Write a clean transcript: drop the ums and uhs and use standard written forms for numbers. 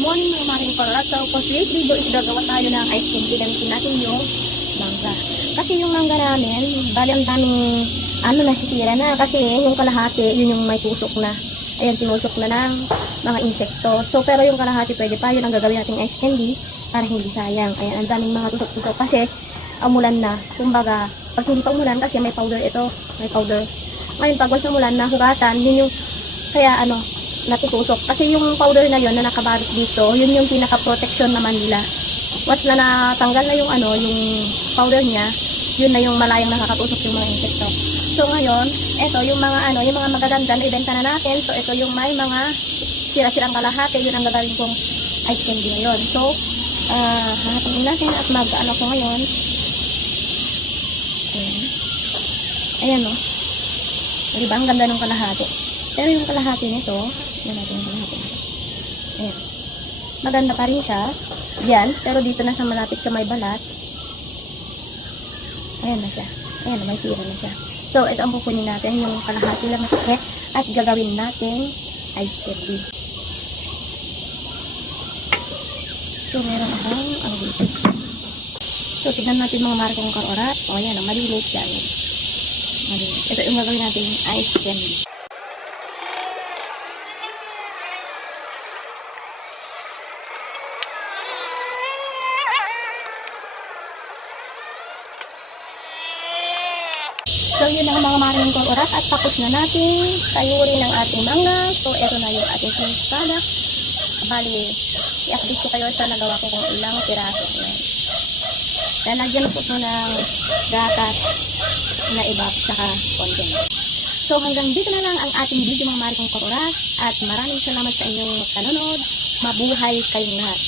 Good morning mga maring karat. So for today's video is gagawa tayo ng ice cream. Gamitin natin yung mangga. Kasi yung mangga namin, bali ang daming nasisira na. Kasi yung kalahati, yun yung may tusok na. Ayan, tinusok na ng mga insekto. So pero yung kalahati pwede pa. Yun ang gagawin nating ice candy para hindi sayang. Ayan, ang daming mga tusok-tusok. Kasi umulan na. Kumbaga, pag hindi pa umulan kasi may powder ito. May powder. Ngayon, pag was umulan na hugasan, yun yung kaya natutusok. Kasi yung powder na yun na nakabalot dito, yun yung pinaka-protection naman nila. Once na natanggal na yung yung powder niya, yun na yung malayang nakakatusok yung mga insekto. So ngayon, ito yung mga yung mga magaganda na ibenta na natin. So ito yung may mga sira-sirang kalahati, yun ang gagawin kong ice candy ngayon. So, hahatiin natin at ko ngayon. Ayan o. Diba, ang ganda ng kalahati. Pero yung kalahati nito, yan natin yung kalahati. Ayan. Maganda pa rin siya. Yan. Pero dito na sa malapit sa may balat. Ayan na siya. Ayan na, may sira na siya. So, ito ang pupunin natin, yung kalahati lang kasi. At gagawin natin ice candy. So, meron akong dito. So, tignan natin mga markong karorat. O, ayan, malinis yan. Malinis. Ito yung gagawin natin ice candy. So, yun ang mga maraming kong oras at tapos na natin tayurin ang ating mangga. So, eto na yung ating finished product. Bali, i-update ko kayo sa nagawa ko kung ilang piraso. Kaya lagyan po ito ng gatas na iba saka condensed. So, hanggang dito na lang ang ating video mga maraming kong oras at maraming salamat sa inyong panonood. Mabuhay kayong lahat.